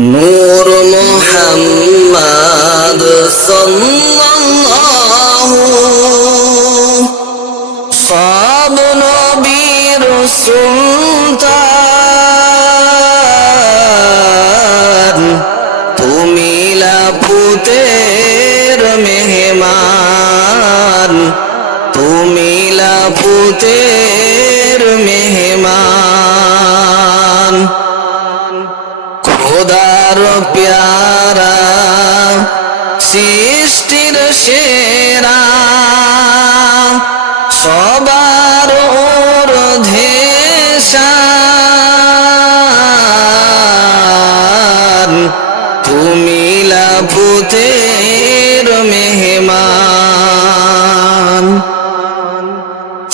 নূর মোহাম্মদ সাল্লাল্লাহু সব নবীর সুলতান। তুমি লাপুতের মেহমান। তুমি লাপুতের খোদার প্যারা সৃষ্টির সেরা। সবার ঊর্ধ্বেশান তুমি লাভুতের মেহমান।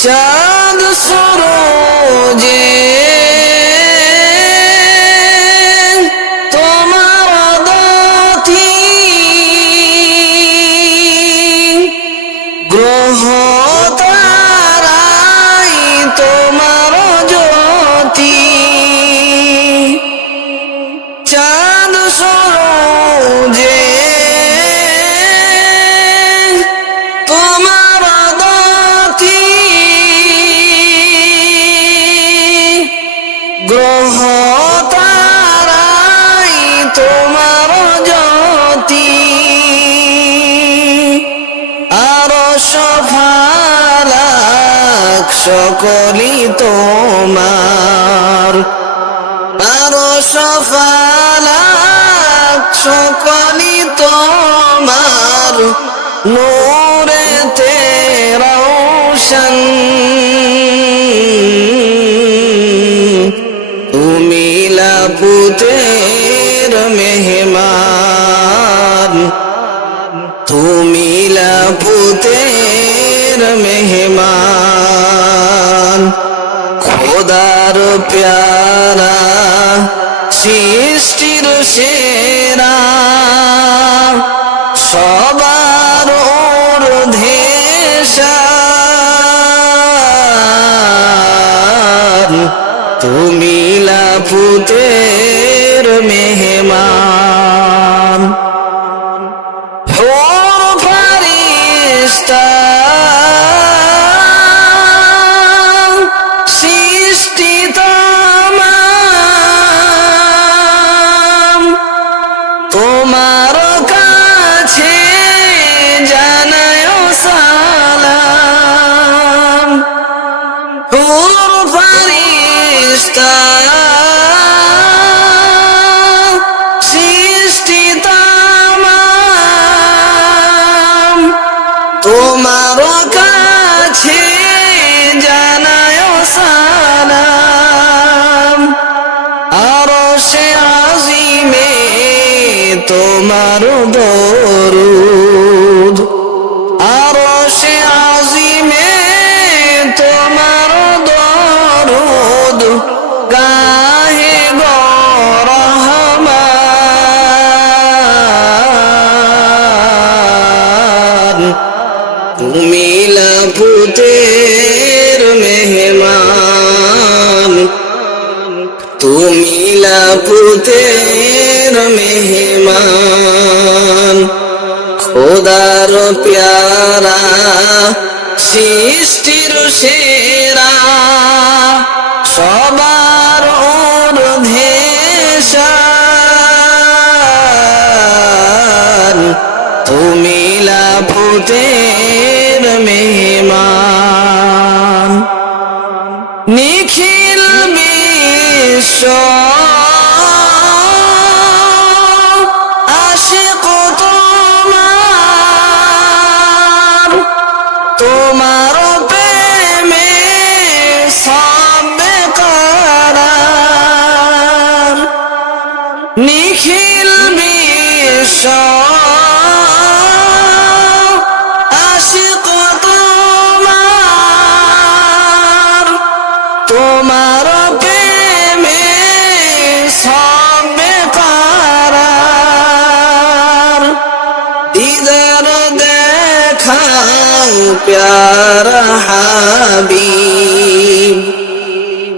চাঁদ সরোজে সকলি তোমার। আরও সফালাক সকলি তোমার। নূরে তেরোশন তুমি লাপুতের মেহমান। তুমি লাপুতের মেহমান খোদার প্যারা সৃষ্টির সেরা সবার ঊর্ধ্বেশান তুমি লাপুতের মেহমান হোর ফারিস্তা তোমার কাছে জানায় সালাম। হুর ফারিস্তা তোমার কাছে জানায় সালাম। তোমার দরুদ। আর সে আজিমে তোমার দরুদ। গাহে গরহমান তুমি লাভুতের মেহমান। তুমি লাভুতের মেহমান। খোদার প্যারা সৃষ্টির সেরা সবার আশিক তোমার তোমার প্রেমে সবে করার দিদার দেখাও প্যারা হাবিব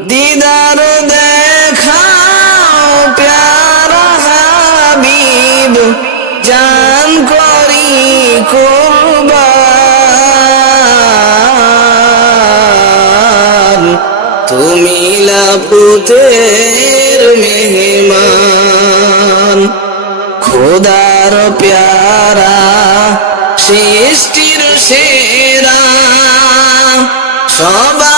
দিদার দেখাও কুরবান। তুমি লাপুতের মেহমান। খোদার প্যারা সৃষ্টির সেরা। সবার